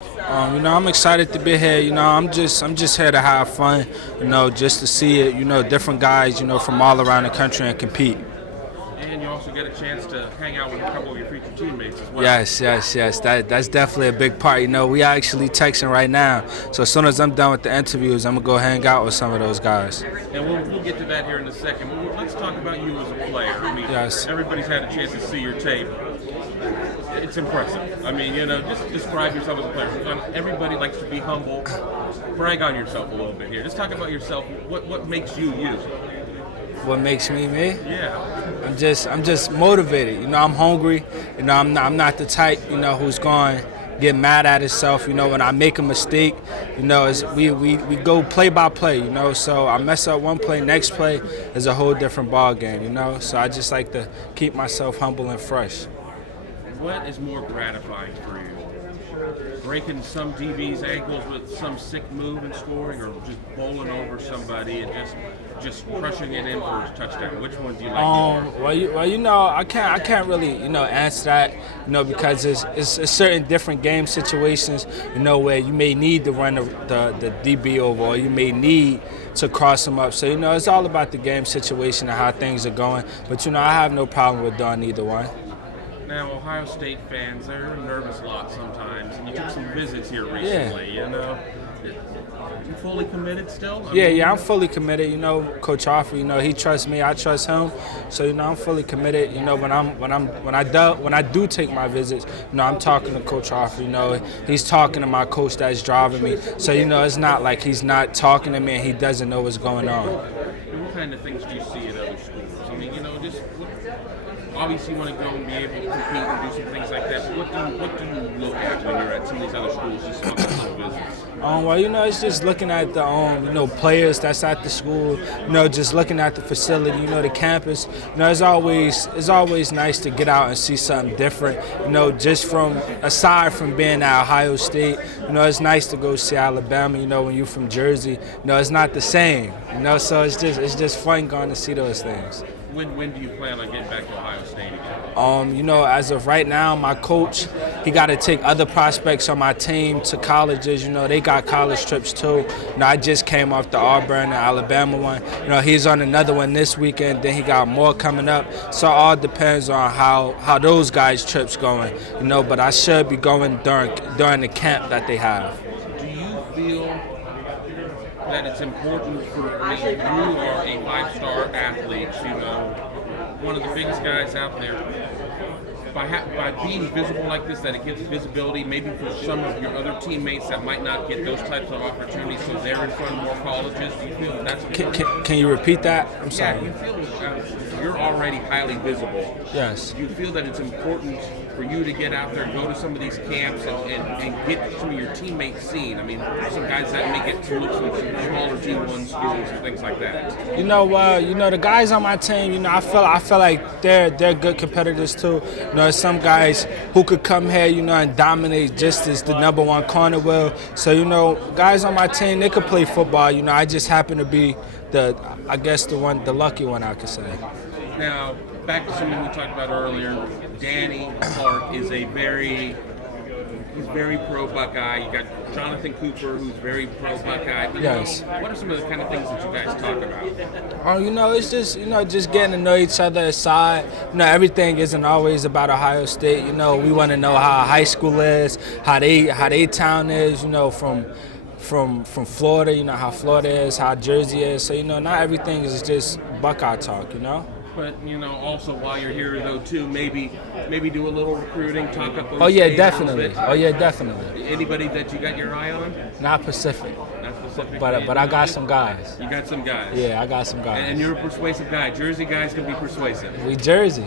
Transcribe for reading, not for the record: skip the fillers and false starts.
I'm excited to be here. I'm just here to have fun. Just to see it. Different guys. From all around the country and compete. And you also get a chance to hang out with a couple of your future teammates as well. Yes. That's definitely a big part. We actually texting right now. So as soon as I'm done with the interviews, I'm gonna go hang out with some of those guys. And we'll get to that here in a second. Let's talk about you as a player. I mean, Yes. everybody's had a chance to see your tape. It's impressive. I mean, just describe yourself as a player. Everybody likes to be humble. Brag on yourself a little bit here. Just talk about yourself. What makes you you? What makes me me? Yeah. I'm just motivated. I'm hungry. I'm not the type, who's going to get mad at itself. When I make a mistake, we go play by play, So I mess up one play, next play is a whole different ball game, So I just like to keep myself humble and fresh. What is more gratifying for you? Breaking some DB's ankles with some sick move and scoring, or just bowling over somebody and just crushing it in for a touchdown? Which one do you like more? I can't really, answer that, because it's certain different game situations, where you may need to run the DB over, or you may need to cross them up. So, it's all about the game situation and how things are going. But, I have no problem with doing either one. Now, Ohio State fans, they're a nervous lot sometimes, and you took some visits here recently, You fully committed still? Yeah, I'm fully committed. Coach Hoffer, he trusts me, I trust him. So, I'm fully committed. When I do take my visits, I'm talking to Coach Hoffer. He's talking to my coach that's driving me. So, it's not like he's not talking to me and he doesn't know what's going on. And what kind of things do you see at other schools? I mean, obviously you want to go and be able to compete and do some things like that, but what do you look at when you're at some of these other schools just on those little visits? It's just looking at the players that's at the school, just looking at the facility, the campus. It's always nice to get out and see something different, just from aside from being at Ohio State, it's nice to go see Alabama, when you're from Jersey, it's not the same, so it's just fun going to see those things. When do you plan on getting back to Ohio State again? As of right now, my coach, he got to take other prospects on my team to colleges. They got college trips too. I just came off the Auburn and Alabama one. He's on another one this weekend. Then he got more coming up. So it all depends on how those guys' trips going. But I should be going during the camp that they have. Do you feel that it's important you are a five-star athlete, one of the biggest guys out there. By being visible like this, that it gives visibility maybe for some of your other teammates that might not get those types of opportunities, so they're in front of more colleges. Do you feel that that's important? Can you repeat that? I'm sorry. Yeah, you feel you're already highly visible. Yes. Do you feel that it's important for you to get out there and go to some of these camps and get some of your teammates seen? I mean, some guys that may get to look from some smaller D1 schools and things like that. The guys on my team, I feel like they're good competitors too. There's some guys who could come here, and dominate just as the number one corner will. So, guys on my team, they could play football. I just happen to be the lucky one, I could say. Now, back to something we talked about earlier. Danny Clark is he's very pro Buckeye. You got Jonathan Cooper, who's very pro Buckeye. But, yes. What are some of the kind of things that you guys talk about? It's just getting to know each other aside. Everything isn't always about Ohio State. We want to know how high school is, how they town is. From Florida, how Florida is, how Jersey is. So not everything is just Buckeye talk. But also while you're here though too, maybe do a little recruiting, talk up. Oh yeah, definitely. Anybody that you got your eye on? Not Pacific. Not Pacific. But I got some guys. You got some guys. Yeah, I got some guys. And you're a persuasive guy. Jersey guys can be persuasive. We Jersey.